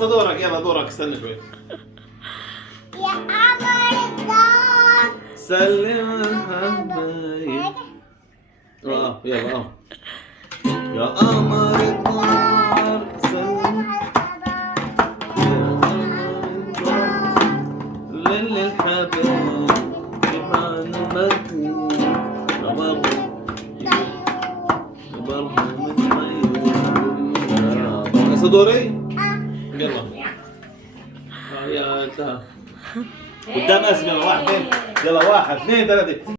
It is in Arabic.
لسه دورك، يلا دورك، استنى شوي. يا قمر الدار سلم الحبايب. يلا يا قمر الدار سلم للحبايب يبان مكتوب برضه متحير. هسه دوري؟ يلا يا انتهى قدام اسم. يلا 1 2 يلا 1 2 3.